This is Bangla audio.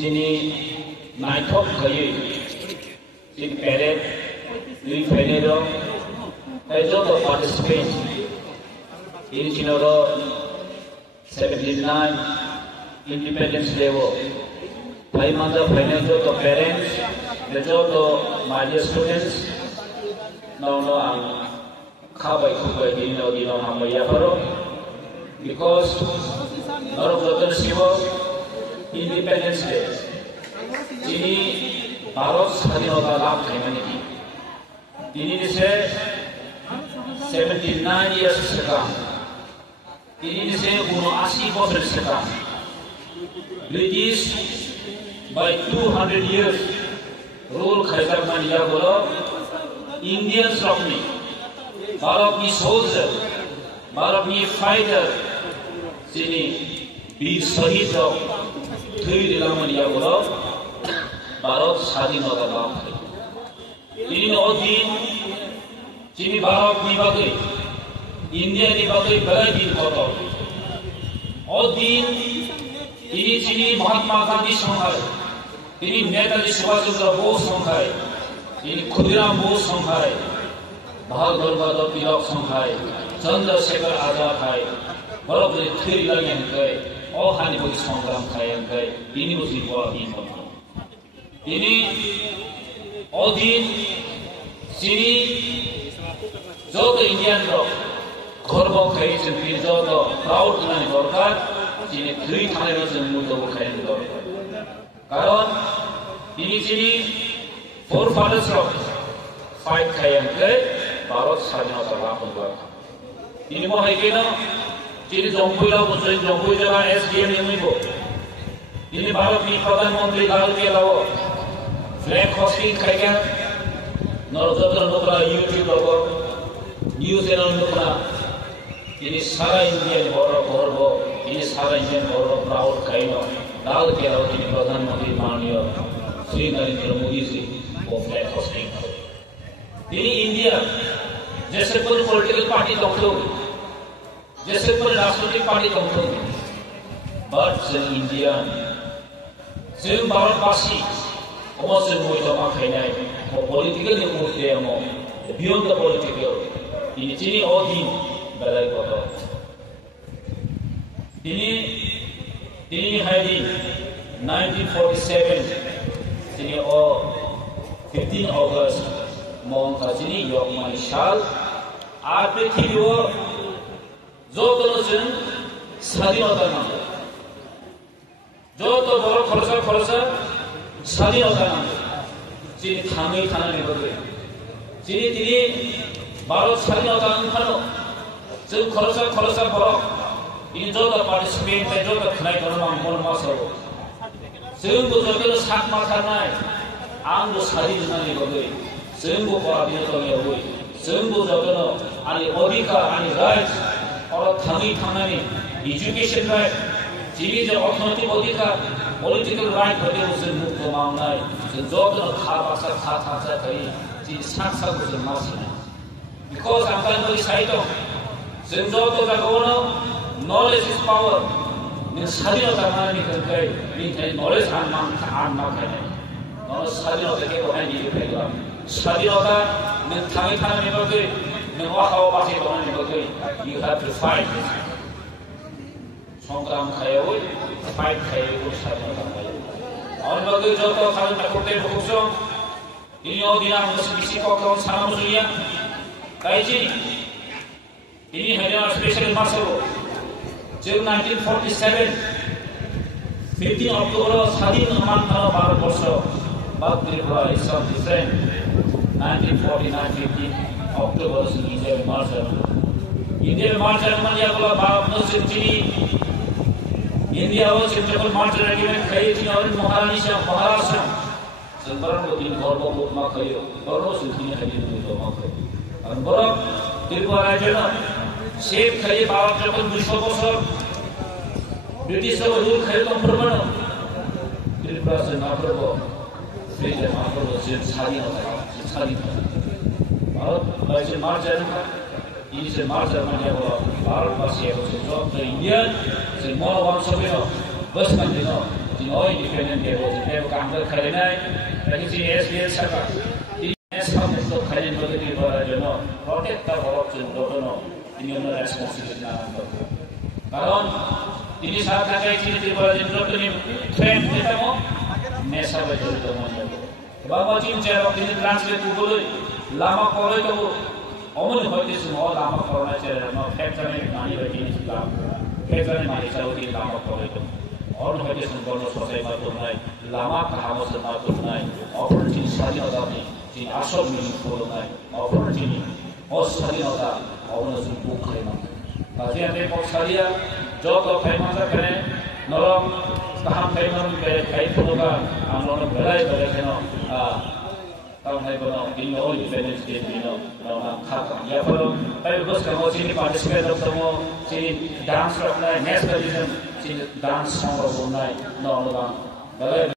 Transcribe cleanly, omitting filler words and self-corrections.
যিনি নাইথক খাইয়ে যিনি প্যারেড দুই ফেনেরো যত পার্টিসিপেন্ট ইন চিনর 79 ইন্ডিপেন্ডেন্স ডেও ভাই মাঝা ফেনে যত প্যারেন্টস যত মাইডিয়ার স্টুডেন্টস নাও আং খাবাই খুবাই দিন হামাইয়া পারো বিকজ নরক যতন শিব ইন্ডিপেন্ডেন্স ডে যিনি ভারত স্বাধীনতা লাভ খাইমানি তিনি নিছে 79 years सिगां তিনি নিছে 79 বছর सिगां ব্রিটিশ by 200 years রুল খাইতার মানিয়া বলো ইন্ডিয়ান রকনি ভারতনি সোলজার ভারতনি ফাইটার যিনি বীর শহীদ থুই দিলামানিয়া বলো ভারত স্বাধীনতা লাভ তিনি অধীন যিনি ভারত নিবাগে ইন্ডিয়া নিবাগে বেড়াই দিন কত অধীন তিনি যিনি মহাত্মা গান্ধী সংখ্যায় তিনি নেতাজি সুভাষচন্দ্র বোস সংখ্যায় তিনি ক্ষুদিরাম বোস সংখ্যায় বাল গঙ্গাধর তিলক সংখ্যায় চন্দ্রশেখর আজাদ খায় বরফ থুই লাগে অহানি বই সংগ্রাম খায় তিনি বুঝি অধীন তিনি অধীন যিনি যত ইন্ডিয়ান গর্ব খাইছেন তিনি যত প্রাউড খানি দরকার যিনি দুই থানের মূল্য খাইনি দরকার কারণ তিনি যিনি ফোর ফাদার্স ফাইট খাইয়াকে ভারত স্বাধীনতা লাভ দরকার তিনি মহাইকেন যিনি জম্পুইলা বলছেন জম্পুই জেলা SDM নিমিব তিনি ভারতনি প্রধানমন্ত্রী লাল কেলাও ফ্ল্যাগ হোস্টিং খাইয়া নরযন্ত্র নোকরা ইউটিউব লগর নিউজ চ্যানেল নোকরা তিনি সারা ইন্ডিয়ান বড় গর্ব তিনি সারা ইন্ডিয়ান বড় প্রাউড খাইন লাল কেলাও তিনি প্রধানমন্ত্রী মাননীয় শ্রী নরেন্দ্র মোদী জি ও ফ্ল্যাগ হোস্টিং তিনি ইন্ডিয়া जैसे कोई पॉलिटिकल पार्टी दखल जैसे कोई राजनीतिक पार्टी दखल बट जों इंडियान जों भारतवासी जों मुल्यमा खायनाय पॉलिटिकल मुद्दे बियॉन्ड द पॉलिटिकल তিনি অধীন বেলায় কত তিনি হাইদি 1947 তিনি 15 অগস্ট মহাকাশিনী ইয়কমানি সাল আর পৃথিবীও যতজন স্বাধীনতা নাম যত বড় খরচা স্বাধীনতা নাম যিনি থামেই থানানি বলবে তিনি ভারত স্বাধীনতা আনফানো जों খরচা বড় তিনি যত পার্টিসিপেন্ট যত খাই ধর্ম মন মাসব जोंबो যত সাত মাথানাय आंबो স্বাধীন होननानै বলবে जोंबो पराधीनतायावबो जोंबो जतनो आंनि अधिकार आंनि राइट्स और थांनानै एजुकेशन राइट जिनि जे अर्थनैतिक अधिकार पलिटिकल राइट होते जों मुक्त मावनाय जों जतनो खाबासा थासा थायो जि साखसाखौ जों मावसिनो बिकज आं गाननि साइड जों जत जागावनो नलेज इज पावर नों स्वाधीनता मानि थाखाय बेनिखायनो नलेज आं माखायनाय नलेज स्वाधीनताखौ बहायनि फैगोन স্বাধীনতা नों थाङै थानायनि बागै नों वाखाव बासै दंनायनि बागै you have to fight সংগ্রাম খায়াও ফাইট খায়াও স্বাধীনতা খায়াও আর বাগৈ যত খালটা করতে বসো তিনি অদিনা মুসলিম কখন সামজুলিয়া তাইজি তিনি হেডার স্পেশাল মাসল যে 1947 15 অক্টোবর স্বাধীন মান ভারতবর্ষ বাদ Tripura is some different 1949-50 October India march Germany agla Bharat Muslim chini India was in the march regiment khayi और महारानी से महाराष्ट्र संबरण को तीन गौरव मुक्मा खायो गौरव सुखी खाई तो माखो और बड़ा त्रिपुरा राज्य ना शेप खाई भारत जब 200 বছর ब्रिटिश को रूल खाई तो प्रमाण त्रिपुरा से ना करो फ्रीज ना करो से स्वाधीनता भारत राज्य मार्च इसे मार्च माने भारतवासी से जो इंडिया से मोर वंश में बस में Noi defendant dia boleh dia bukan angkat kalian, tapi si SBS siapa? Ini SHM itu kalian boleh dibawa jono, protect terhadap jono, ini adalah responsibility nama. Karon ini saat saya ini dibawa jono ini trend kita mau, nesa betul itu mau. Bapak cincin waktu ini translate boleh, lama kalau itu Omul hoiti semua lama corona cerita, mau factory mani begini sudah, factory mani cakap ini lama kalau itu. और होते संपूर्ण सोसाइटी में तो नहीं लामा कहावत से ना तो नहीं ऑपरेटिंग सारी होता नहीं जी आशा मिली खोलो नहीं ऑपरेटिंग और सारी होता और उसे बुक करना ताकि हमें बहुत सारी जो तो फेमस करें नरम कहाँ फेमस बेरे खाई होगा हम लोग बेरे बेरे खेनो तब है बोलो इन लोगों की फेमस के बिना लोग खाता या फिर कई बस का वो चीनी पार्टिसिपेट करते हो चीनी डांस रखना है नेशनलिज्म डांस सॉन्ग बोलना है नॉर्मल